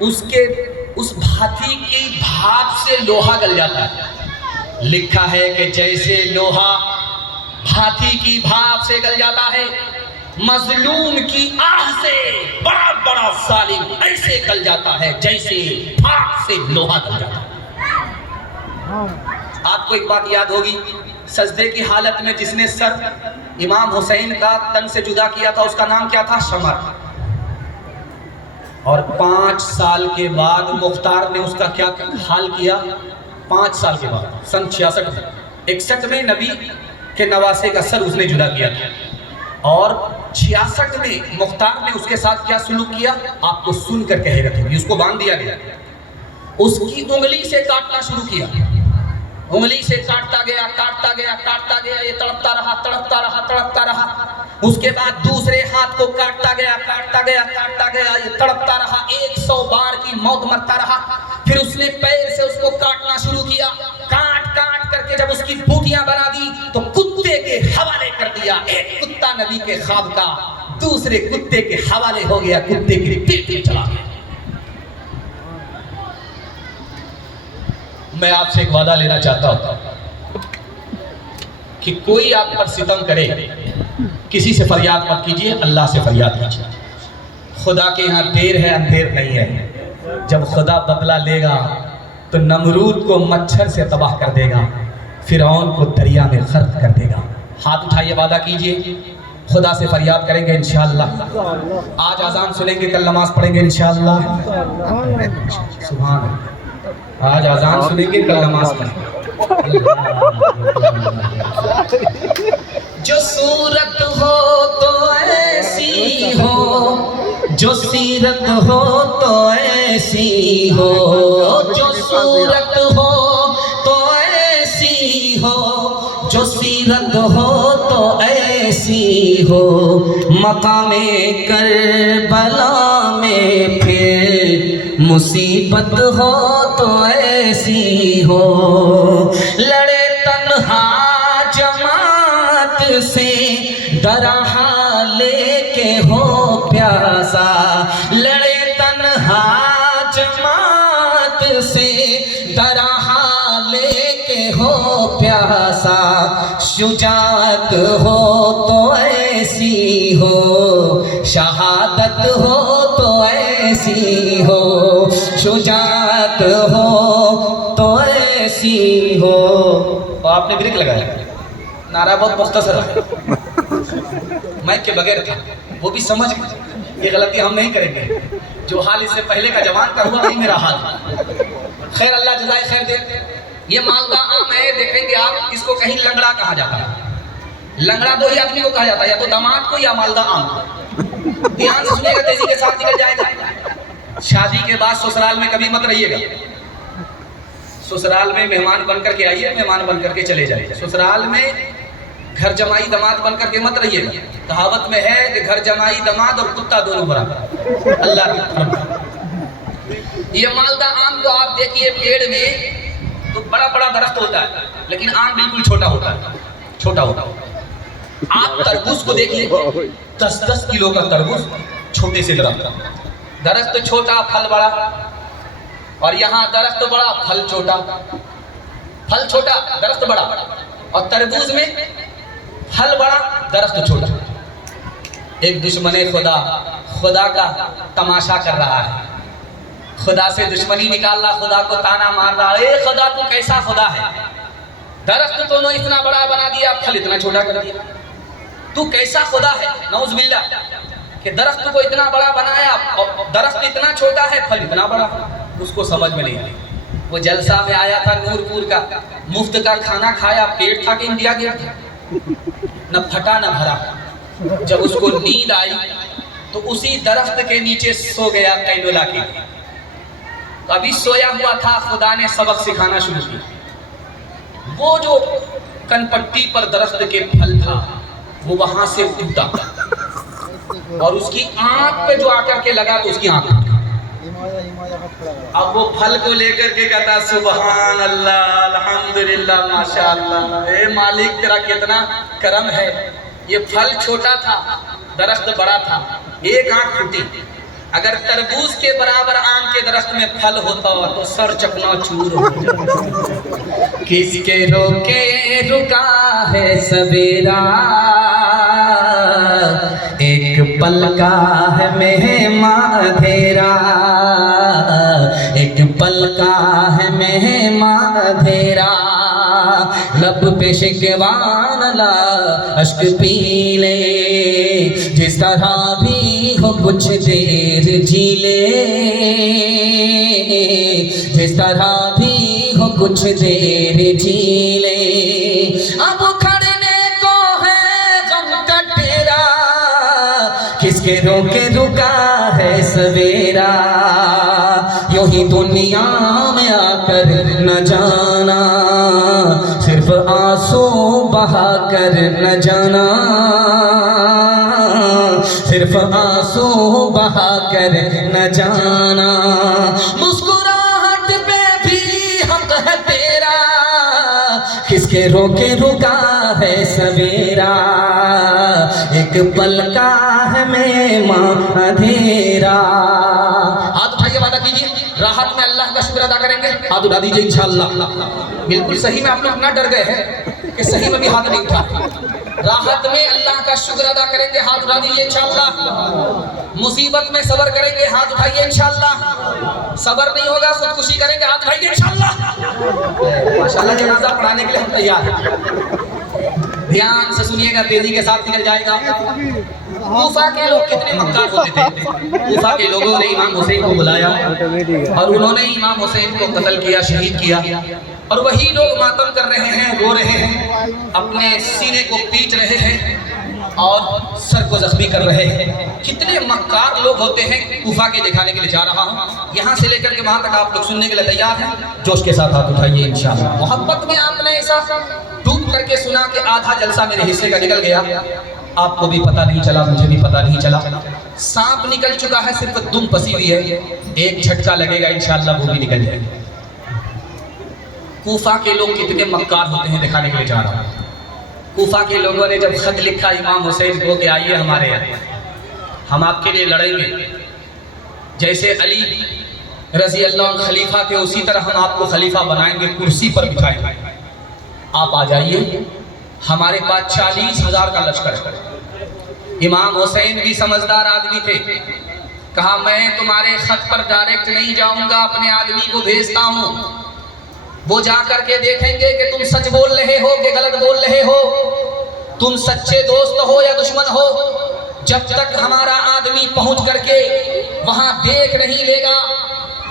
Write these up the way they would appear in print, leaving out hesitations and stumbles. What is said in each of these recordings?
اس بھاتی کی بھاپ سے لوہا گل جاتا ہے۔ لکھا ہے کہ جیسے لوہا بھاتی کی بھاپ سے گل جاتا ہے، مظلوم کی آہ سے بڑا بڑا ظالم ایسے گل جاتا ہے جیسے بھاپ سے لوہا گل جاتا ہے۔ آپ کو ایک بات یاد ہوگی، سجدے کی حالت میں جس نے سر امام حسین کا تن سے جدا کیا تھا اس کا نام کیا تھا؟ شمر۔ اور 5 سال کے بعد مختار نے اس کا کیا حال کیا؟ 5 سال کے بعد سن 61 میں نبی کے نواسے کا سر اس نے جدا کیا تھا، اور 66 میں مختار نے اس کے ساتھ کیا سلوک کیا آپ کو سن کر کہہ رہے تھے، اس کو باندھ دیا گیا، اس کی انگلی سے کاٹنا شروع کیا، انگلی سے کاٹتا گیا کاٹتا گیا کاٹتا گیا، یہ تڑپتا رہا تڑپتا رہا تڑپتا رہا، اس کے بعد دوسرے ہاتھ کو کاٹتا گیا کاٹتا گیا کاٹتا گیا، یہ تڑپتا رہا، 100 بار کی موت مرتا رہا۔ پھر اس نے پیر سے اس کو کاٹنا شروع کیا، کاٹ کاٹ کر کے جب اس کی بوٹیاں بنا دی تو کتے کے حوالے کر دیا۔ ایک کتا نبی کے خواب کا دوسرے کتے کے حوالے ہو گیا، کتے کے پیٹ میں چلا گیا۔ میں آپ سے ایک وعدہ لینا چاہتا ہوں کہ کوئی آپ پر ستم کرے کسی سے فریاد مت کیجیے، اللہ سے فریاد کیجیے۔ خدا کے یہاں دیر ہے اندھیر نہیں ہے، جب خدا بدلہ لے گا تو نمرود کو مچھر سے تباہ کر دے گا، فرعون کو دریا میں غرق کر دے گا۔ ہاتھ اٹھائیے، وعدہ کیجیے، خدا سے فریاد کریں گے انشاءاللہ۔ آج اذان سنیں گے، کل نماز پڑھیں گے انشاءاللہ۔ سبحان اللہ۔ آج اذان سنیں گے، کل نماز پڑھیں گے۔ جو صورت ہو تو ایسی ہو، جو سیرت ہو تو ایسی ہو، جو صورت ہو تو ایسی ہو، جو سیرت ہو تو ایسی ہو، مقام کربلا میں پھر مصیبت ہو تو ایسی ہو، لڑے تنہا جماعت سے درہا لے کے ہو پیاسا، لڑے تنہا جماعت سے درہا لے کے ہو پیاسا، شجاعت ہو تو ایسی ہو، شہادت ہو تو ایسی ہو، شجاعت ہو تو ایسی ہو۔ اور آپ نے بریک لگایا، نعرہ بہت مختصر ہے، مائک کے بغیر تھا، وہ بھی سمجھ یہ غلطی ہم نہیں کریں گے، جو حال اس سے پہلے کا جوان کا ہوا وہی میرا حال۔ خیر، اللہ جزائے خیر دے۔ یہ مالدہ آم ہے، دیکھیں گے آپ، اس کو کہیں لنگڑا کہا جاتا ہے۔ لنگڑا دو ہی آدمی کو کہا جاتا ہے، یا تو داماد کو یا مالدہ آم کو۔ دھیان سے سنیے گا، تیزی کے ساتھ نکل جائے گا۔ شادی کے بعد سسرال میں کبھی مت رہیے گا، سسرال میں مہمان بن کر کے آئیے، مہمان بن کر کے چلے جائیے۔ سسرال میں گھر جمائی دماد بن کر کے مت رہیے گا۔ کہاوت میں ہے کہ گھر جمائی دماد اور کتا دونوں برابر، اللہ کی رحمت۔ یہ مالدہ آم کو آپ دیکھیے، پیڑ میں تو بڑا بڑا درخت ہوتا ہے، لیکن آم بالکل چھوٹا ہوتا ہے، چھوٹا ہوتا ہے۔ آپ تربوز کو دیکھیے، 10-10 کلو کا تربوز چھوٹے سے درخت کا، درخت چھوٹا پھل بڑا، اور یہاں درخت بڑا پھل چھوٹا، پھل چھوٹا درخت بڑا، اور تربوز میں پھل بڑا درخت چھوٹا۔ ایک دشمن خدا کا تماشا کر رہا ہے، خدا سے دشمنی نکال رہا، خدا کو تانا مار رہا، اے خدا تو کیسا خدا ہے، درخت تو نے اتنا بڑا بنا دیا، پھل اتنا چھوٹا کر دیا، تو کیسا خدا ہے، نعوذ باللہ، کہ درخت کو اتنا بڑا بنایا، درخت اتنا چھوٹا ہے، پھل اتنا بڑا۔ اس کو سمجھ میں نہیں آئی۔ وہ جلسہ میں آیا تھا نور پور کا، مفت کا کھانا کھایا، پیٹ تھا کہ انڈیا گیا تھا، نہ پھٹا نہ بھرا۔ جب اس کو نیند آئی تو اسی درخت کے نیچے سو گیا کینولا کی۔ ابھی سویا ہوا تھا، خدا نے سبق سکھانا شروع کیا۔ وہ جو کن پٹی پر درخت کے پھل تھا وہ وہاں سے اٹھا اور اس کی آنکھ پہ جو آ کر کے لگا تو اس کی آنکھ۔ اب وہ پھل کو لے کر کے کہتا سبحان اللہ الحمدللہ ماشاءاللہ، اے مالک تیرا کتنا کرم ہے، یہ پھل چھوٹا تھا درخت بڑا تھا، ایک آنکھ پھوٹی، اگر تربوز کے برابر آنکھ के दरख्त में फल होता तो सर चकना चूर हो जाता। किसके रोके रुका है सवेरा, एक पल का है मेहमां अंधेरा, एक पल का है मेहमां अंधेरा। लब पे शिकवान ला अश्क पी ले, जिस तरह भी हो कुछ देर जी ले, जिस तरह भी हो कुछ देर जी ले। अब खड़ने को है गम का डेरा, किसके रोके रुका है सवेरा। यूं ही दुनिया में आकर न जाना, सिर्फ आंसू बहा कर न जाना, सिर्फ आंसू बहा कर न जाना। मुस्कुराहट पे भी हक है तेरा, किसके रोके रुका है सवेरा, एक पल का है मेहमां अंधेरा। हाथ उठाइए, वादा कीजिए राहत में अल्लाह का शुक्र अदा करेंगे। हाथ उठा दीजिए इंशाअल्लाह। बिल्कुल सही में आप लोग ना डर गए हैं कि सही में भी हाथ नहीं उठा। राहत में अल्लाह का शुक्र अदा करेंगे, हाथ उठा दीजिए इंशाअल्लाह। मुसीबत में सब्र करेंगे, हाथ उठाइए इंशाअल्लाह। सब्र नहीं होगा खुदकुशी करेंगे, हाथ उठाइए इंशाअल्लाह। माशाअल्लाह जनाजा पढ़ाने के लिए हम तैयार हैं। ध्यान से सुनिएगा, तेजी के साथ निकल जाएगा। कूफा के लोग कितने मक्कार होते थे। कूफा के लोगों ने इमाम हुसैन को बुलाया और उन्होंने इमाम हुसैन को कत्ल किया, शहीद किया। और वही लोग मातम कर रहे हैं, रो रहे हैं, अपने सीने को पीट रहे हैं और सर को जख्मी कर रहे हैं। कितने मक्कार लोग होते हैं। कूफा के दिखाने के लिए जा रहा हूँ, यहाँ से लेकर के वहाँ तक आप लोग सुनने के लिए तैयार हैं। जोश के साथ हाथ उठाइए इंशाअल्लाह। मोहब्बत में आपने ऐसा डूब करके सुना कि आधा जलसा मेरे हिस्से का निकल गया। आपको भी पता नहीं चला, मुझे भी पता नहीं चला। सांप निकल चुका है, सिर्फ दुम फंसी हुई है। एक झटका लगेगा इंशाअल्लाह वो भी निकल जाएगी। कूफा के लोग कितने मक्कार होते हैं दिखाने के लिए जा रहा हूँ। कूफा के लोगों ने जब खत लिखा इमाम हुसैन को कि आइए हमारे यहाँ, हम आपके लिए लड़ेंगे। जैसे अली रजी अल्लाह खलीफा थे, उसी तरह हम आपको खलीफा बनाएंगे, कुर्सी पर बिठाएंगे। आप आ जाइए, हमारे पास 40,000 का लश्कर है। इमाम हुसैन भी समझदार आदमी थे। कहा मैं तुम्हारे खत पर डायरेक्ट नहीं जाऊंगा, अपने आदमी को भेजता हूँ। वो जा करके देखेंगे कि तुम सच बोल रहे हो कि गलत बोल रहे हो, तुम सच्चे दोस्त हो या दुश्मन हो। जब तक हमारा आदमी पहुंच करके वहां देख नहीं लेगा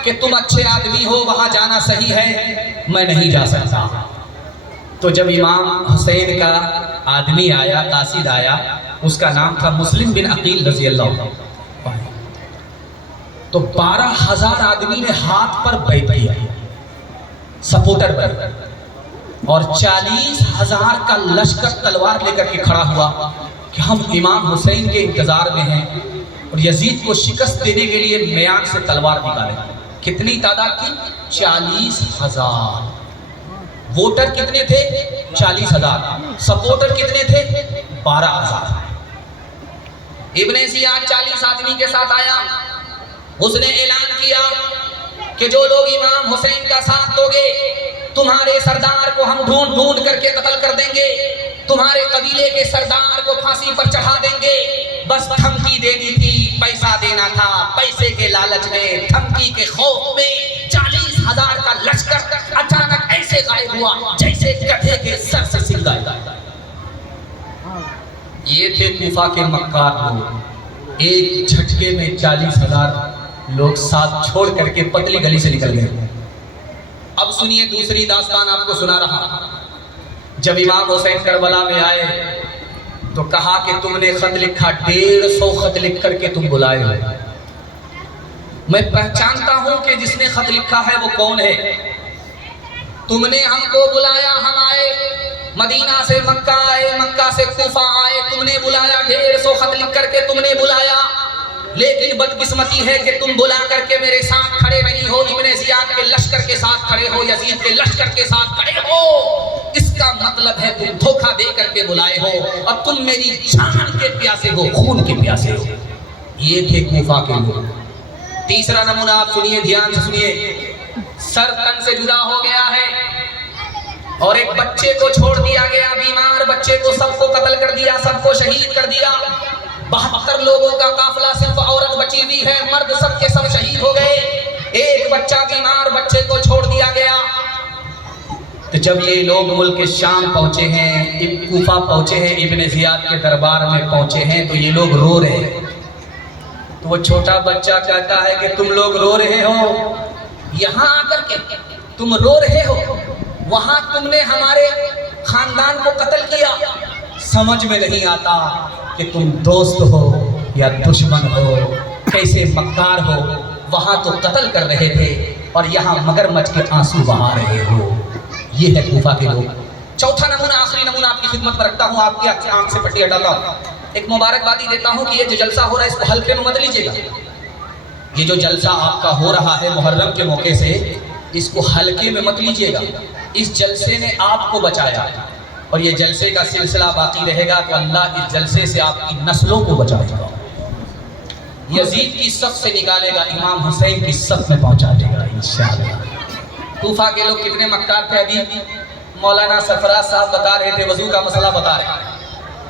कि तुम अच्छे आदमी हो, वहां जाना सही है, मैं नहीं जा सकता। तो जब इमाम हुसैन का आदमी आया, कासिद आया, उसका नाम था मुस्लिम बिन अकील रजी अल्लाह, तो 12,000 आदमी ने हाथ पर बैठ किया, सपोर्टर पर, और 40,000 का लश्कर तलवार लेकर के खड़ा हुआ कि हम इमाम हुसैन के इंतजार में हैं और यजीद को शिकस्त देने के लिए म्यान से तलवार निकाले। कितनी तादाद थी? 40,000। वोटर कितने थे? 40,000। सपोर्टर कितने थे? 12,000। इब्ने जियाद 40 आदमी के साथ आया। उसने ऐलान किया कि जो लोग इमाम हुसैन का साथ दोगे, तुम्हारे सरदार को हम ढूंढ ढूंढ करके कत्ल कर देंगे, तुम्हारे कबीले के सरदार को फांसी पर चढ़ा देंगे। बस धमकी देनी थी, पैसा देना था। पैसे के लालच में, धमकी के खौफ में 40,000 का लश्कर अचानक ऐसे गायब हुआ जैसे गधे के सर से सिल गया। ये थे कूफा के मक्कार लोग। एक झटके में 40,000 लोग साथ छोड़ करके पतली गली से निकल गए। अब सुनिए दूसरी दास्तान आपको सुना रहा। जब इमाम हुसैन करबला में आए तो कहा कि तुमने खत लिखा, 150 खत लिख करके तुम बुलाए हो। मैं पहचानता हूं कि जिसने खत लिखा है वो कौन है। तुमने हमको बुलाया, हम आए, मदीना से मक्का आए, मक्का से कूफा आए, तुमने बुलाया, 150 खत लिख करके तुमने बुलाया। लेकिन बदकिस्मती है कि तुम बुला करके मेरे साथ खड़े नहीं हो, इब्ने जियाद के लश्कर के साथ खड़े हो, यजीद के लश्कर के साथ खड़े हो। इसका मतलब है तुम धोखा दे करके बुलाए हो और तुम मेरी जान के प्यासे हो, खून के प्यासे हो। ये थे कूफा के लोग। تیسرا نمونہ آپ سنیے، دھیان سے سنیے، سر تن سے جدا ہو گیا ہے اور ایک بچے کو چھوڑ دیا گیا، بیمار بچے کو، سب کو قتل کر دیا، سب کو شہید کر دیا۔ 72 لوگوں کا قافلہ، صرف عورت بچی ہوئی ہے، مرد سب کے سب شہید ہو گئے، ایک بچہ بیمار بچے کو چھوڑ دیا گیا۔ تو جب یہ لوگ ملک شام پہنچے ہیں، کوفہ پہنچے ہیں، ابن زیاد کے دربار میں پہنچے ہیں، تو یہ لوگ رو رہے ہیں۔ تو وہ چھوٹا بچہ کہتا ہے کہ تم لوگ رو رہے ہو، یہاں آ کر کے تم رو رہے ہو، وہاں تم نے ہمارے خاندان کو قتل کیا، سمجھ میں نہیں آتا کہ تم دوست ہو یا دشمن ہو، کیسے مکار ہو، وہاں تو قتل کر رہے تھے اور یہاں مگرمچھ کے آنسو بہا رہے ہو۔ یہ ہے کوفہ کے لوگ۔ چوتھا نمونہ، آخری نمونہ آپ کی خدمت میں رکھتا ہوں، آپ کی آنکھ سے پٹی ہٹاتا ہوں، ایک مبارکبادی دیتا ہوں کہ یہ جو جلسہ ہو رہا ہے اس کو ہلکے میں مت لیجیے گا۔ یہ جو جلسہ آپ کا ہو رہا ہے محرم کے موقع سے، اس کو ہلکے میں مت لیجیے گا۔ اس جلسے نے آپ کو بچایا اور یہ جلسے کا سلسلہ باقی رہے گا تو اللہ اس جلسے سے آپ کی نسلوں کو بچائے گا، یزید کی صف سے نکالے گا، امام حسین کی صف میں پہنچا دے گا انشاءاللہ۔ کوفہ کے لوگ کتنے مکار تھے، ابھی مولانا سرفراز صاحب بتا رہے تھے، وضو کا مسئلہ بتا رہے ہیں۔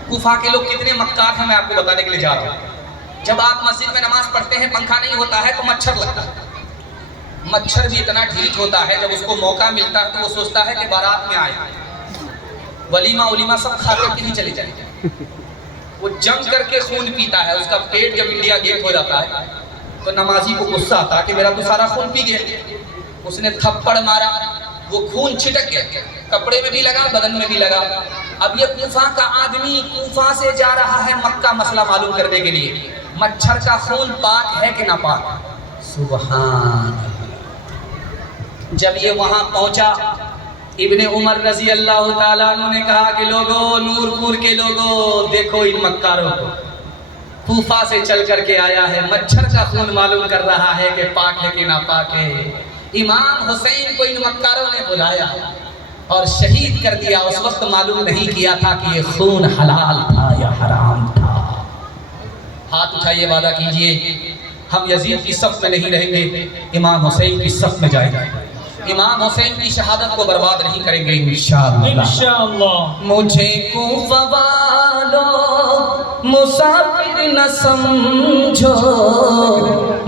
کوفہ کے لوگ کتنے مکار ہیں میں آپ کو بتانے کے لیے جا رہا ہوں۔ جب آپ مسجد میں نماز پڑھتے ہیں، پنکھا نہیں ہوتا ہے تو مچھر لگتا ہے، مچھر بھی اتنا ڈھیٹ ہوتا ہے، جب اس کو موقع ملتا ہے تو وہ سوچتا ہے کہ بارات میں آئے، ولیمہ سب کھا کر کے ہی چلے جائیں، وہ جم کر کے خون پیتا ہے، اس کا پیٹ جب انڈیا گیٹ ہو جاتا ہے تو نمازی کو غصہ آتا ہے کہ میرا تو سارا خون پی گیا، اس نے تھپڑ مارا، وہ خون چھٹک گیا، کپڑے میں بھی لگا، بدن میں بھی لگا۔ اب یہ کوفہ کا آدمی کوفہ سے جا رہا ہے مکہ مسئلہ معلوم کرنے کے لیے، مچھر کا خون پاک ہے کہ ناپاک؟ سبحان اللہ۔ جب یہ وہاں پہنچا، ابن عمر رضی اللہ تعالیٰ عنہ نے کہا کہ لوگوں، نور پور کے لوگوں، دیکھو ان مکاروں کو، کوفہ سے چل کر کے آیا ہے، مچھر کا خون معلوم کر رہا ہے کہ پاک ہے کہ ناپاک ہے۔ امام حسین کو ان مکاروں نے بلایا اور شہید کر دیا، اس وقت معلوم نہیں کیا تھا کہ یہ خون حلال تھا یا حرام تھا۔ ہاتھ اٹھائیے، وعدہ کیجئے ہم یزید کی صف میں نہیں رہیں گے، امام حسین کی صف میں جائیں گے، امام حسین کی شہادت کو برباد نہیں کریں گے انشاءاللہ۔ مجھے کوفہ والوں مسافر نہ سمجھو،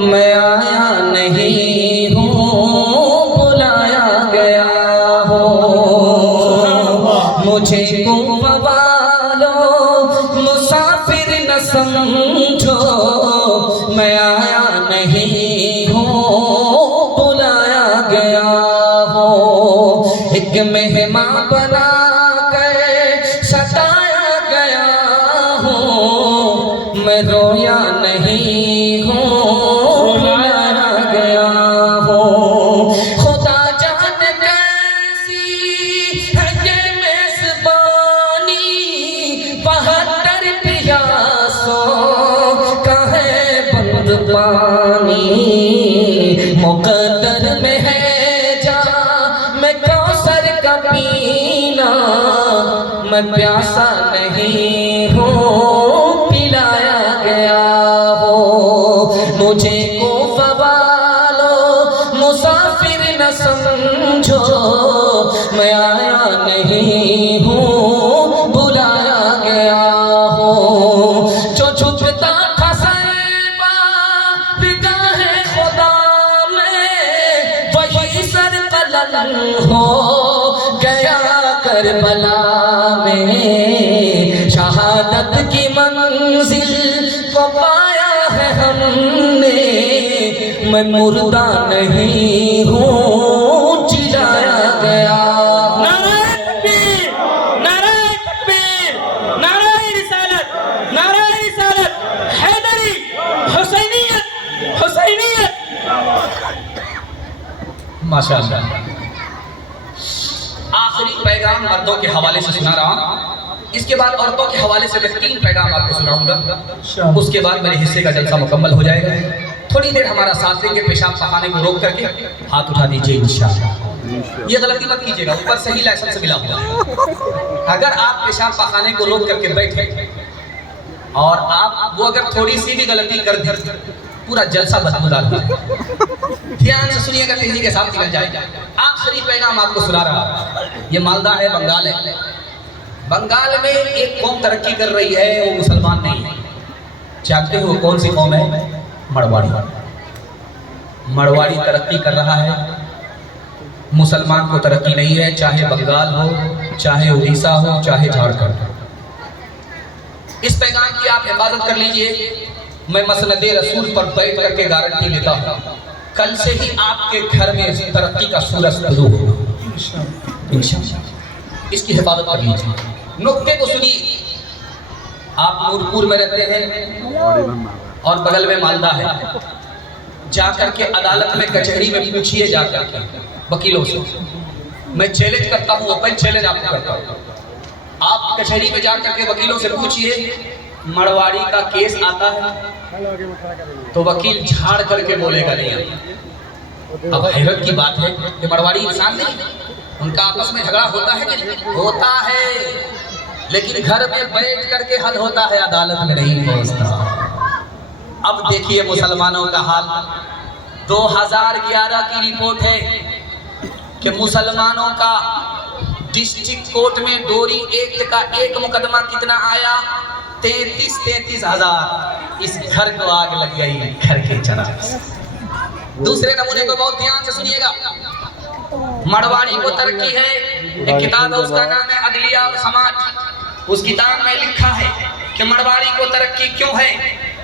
میں آیا نہیں ہوں، بلایا گیا ہوں۔ مجھے کوفہ والوں مسافر نہ سمجھو، میں آیا نہیں ہوں، بلایا گیا ہوں۔ ایک مہمان بنا کر ستایا گیا ہوں، میں رویا نہیں ہوں، بلایا گیا ہوں۔ خدا جانے کیسی ہے یہ میزبانی، 72 پیاسوں کا ہے بند پانی، مقدر میں ہے جا میں کوثر کا پینا، میں پیاسا نہیں ہوں، پلایا گیا ہوں۔ مجھے کوفہ والوں مسافر نہ سمجھو، میں آیا نہیں ہوں، بلایا گیا ہوں۔ جو جھکتا تھا سر بارگاہ خدا میں، وہی سر قلم ہو گیا کربلا میں۔ شہادت کی منزل کو پایا ہے ہم نے، میں مردہ نہیں ہوں، جلایا گیا۔ نعرہ تکبیر، نعرہ تکبیر، نعرہ رسالت، نعرہ رسالت، حیدری، حسینیت، حسینیت۔ ماشاءاللہ۔ آخری پیغام مردوں کے حوالے سے سنا رہا ہوں، اس کے بعد عورتوں کے حوالے سے میں 3 پیغام آپ کو سناؤں گا، اس کے بعد میرے حصے کا جلسہ مکمل ہو جائے گا۔ تھوڑی دیر ہمارا ساتھ دیں گے، پیشاب پخانے کو روک کر کے ہاتھ اٹھا دیجئے انشاءاللہ۔ یہ غلطی مت کیجئے گا، اوپر سے ہی لائسنس ملا ہوا، اگر آپ پیشاب پخانے کو روک کر کے بیٹھے اور آپ وہ اگر تھوڑی سی بھی غلطی کر دیں पूरा जलसा बदबूदार हुआ। ध्यान से सुनिएगा, तेजी के साथ निकल जाएगा। आखिरी पैगाम आपको सुना रहा हूं। ये मालदा है, बंगाल है। बंगाल में एक कौम तरक्की कर रही है, वो मुसलमान नहीं है। जानते हो कौन सी कौम है? मरवाड़ी। मरवाड़ी तरक्की कर रहा है, मुसलमान को तरक्की नहीं है, चाहे बंगाल हो, चाहे उड़ीसा हो, चाहे झारखंड। इस पैगाम की आप हिफाजत कर लीजिए। मैं मसनदे रसूल पर बैठ करके गारंटी लेता हूँ, कल से ही आपके घर में तरक्की का सूरज शुरू होगा इंशाअल्लाह। इसकी हिफाजत कर लीजिए। नुक्ते को सुनिए। आप नूरपुर में रहते हैं और बगल में मालदा है। जाकर के अदालत में, कचहरी में पूछिए जाकर के वकीलों से। मैं चैलेंज करता हूँ, ओपन चैलेंज आपको करता हूँ। आप कचहरी में जाकर के वकीलों से पूछिए मरवाड़ी का केस आता है तो वकील झाड़ करके बोलेगा नहीं। अब हैरत की बात है कि मरवाड़ी इंसान नहीं, उनका आपस में झगड़ा होता है कि नहीं? होता है, लेकिन घर में बैठ करके हल होता है, अदालत में नहीं पहुंचता। अब देखिए मुसलमानों का हाल। 2011 की रिपोर्ट है कि मुसलमानों का डिस्ट्रिक्ट कोर्ट में डोरी एक्ट का एक मुकदमा कितना आया? 33,000। इस घर को आग लग गई, घर के चराग से। दूसरे नमूने को बहुत ध्यान से सुनिएगा। मरवाड़ी को तरक्की है। एक किताब है, उसका नाम है अदलिया और समाज। उस किताब में लिखा है कि मरवाड़ी को तरक्की क्यों है,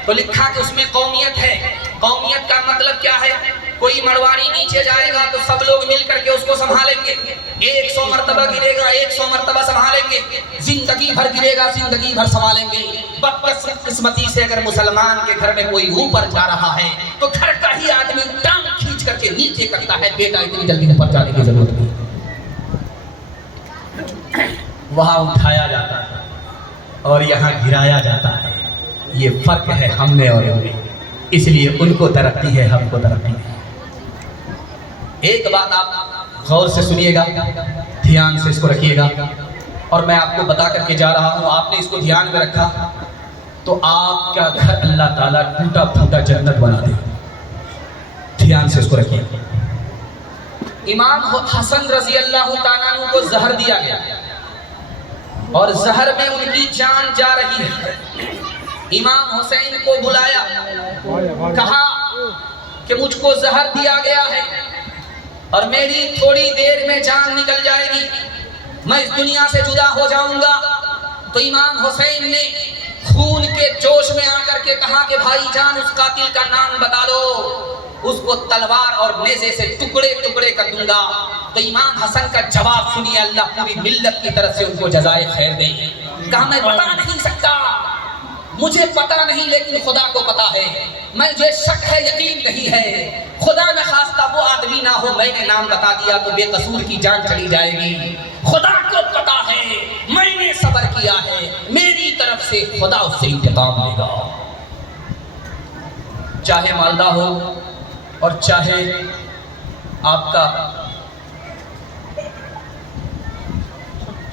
तो लिखा कि उसमें कौमियत है। कौमियत का मतलब क्या है? कोई मरवाड़ी नीचे जाएगा तो सब लोग मिल करके उसको संभालेंगे। 100 मरतबा गिरेगा, 100 मरतबा संभालेंगे। जिंदगी भर गिरेगा, जिंदगी भर संभालेंगे। बदकिस्मती से अगर मुसलमान के घर में कोई ऊपर जा रहा है तो घर का ही आदमी टांग खींच करके नीचे करता है, बेटा इतनी जल्दी ऊपर जाने की जरूरत नहीं। वहां उठाया जाता है और यहाँ गिराया जाता है। ये फर्क है हमने और उनमें, इसलिए उनको तरक्की है, हमको तरक्की है। एक बात आप गौर से सुनिएगा, ध्यान से इसको रखिएगा, और मैं आपको बता करके जा रहा हूँ। आपने इसको ध्यान में रखा तो आपका घर अल्लाह ताला टूटा फूटा जन्नत बना दे। ध्यान से इसको रखिएगा। इमाम हसन रजी अल्लाह ताला अन्हु को जहर दिया गया और जहर में उनकी जान जा रही है। इमाम हुसैन को बुलाया, कहा कि मुझको जहर दिया गया है और मेरी थोड़ी देर में जान निकल जाएगी, मैं इस दुनिया से जुदा हो जाऊंगा। तो इमाम हुसैन ने खून के जोश में आकर के कहा कि भाईजान उस कातिल का नाम बता दो, उसको तलवार और नेज़े से टुकड़े टुकड़े कर दूंगा। तो इमाम हसन का जवाब सुनिए, अल्लाह पूरी मिल्लत की तरफ से उनको जज़ाए खैर दे। कहा मैं बता नहीं सकता, मुझे पता नहीं, लेकिन खुदा को पता है। मुझे शक है, यकीन नहीं है। खुदा न खास्ता वो आदमी ना हो, मैंने नाम बता दिया तो बेकसूर की जान चली जाएगी। खुदा को पता है, मैंने सब्र किया है, मेरी तरफ से खुदा उससे इंतकाम लेगा। चाहे मालदा हो और चाहे आपका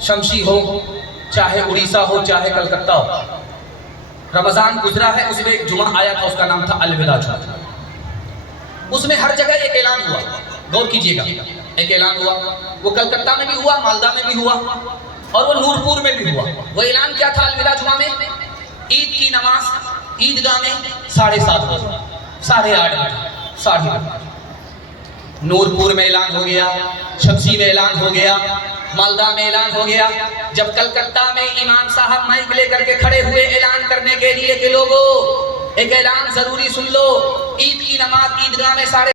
शमशी हो, चाहे उड़ीसा हो, चाहे कलकत्ता हो। रमजान गुजरा है, उसमें एक जुमा आया था, उसका नाम था अलविदा जुमा। उसमें हर जगह एक ऐलान हुआ, गौर कीजिएगा, एक ऐलान हुआ। वो कलकत्ता में भी हुआ, मालदा में भी हुआ और वो नूरपुर में भी हुआ। वो ऐलान क्या था अलविदा जुमा में? ईद की नमाज ईदगाह में 7:30 बजे, 8:30 बजे, 8:30। नूरपुर में ऐलान हो गया, शमशी में ऐलान हो गया, मालदा में ऐलान हो गया। जब कलकत्ता में इमाम साहब माइक लेकर के खड़े हुए ऐलान करने के लिए कि लोगों एक ऐलान जरूरी सुन लो, ईद की नमाज ईदगाह में 8:30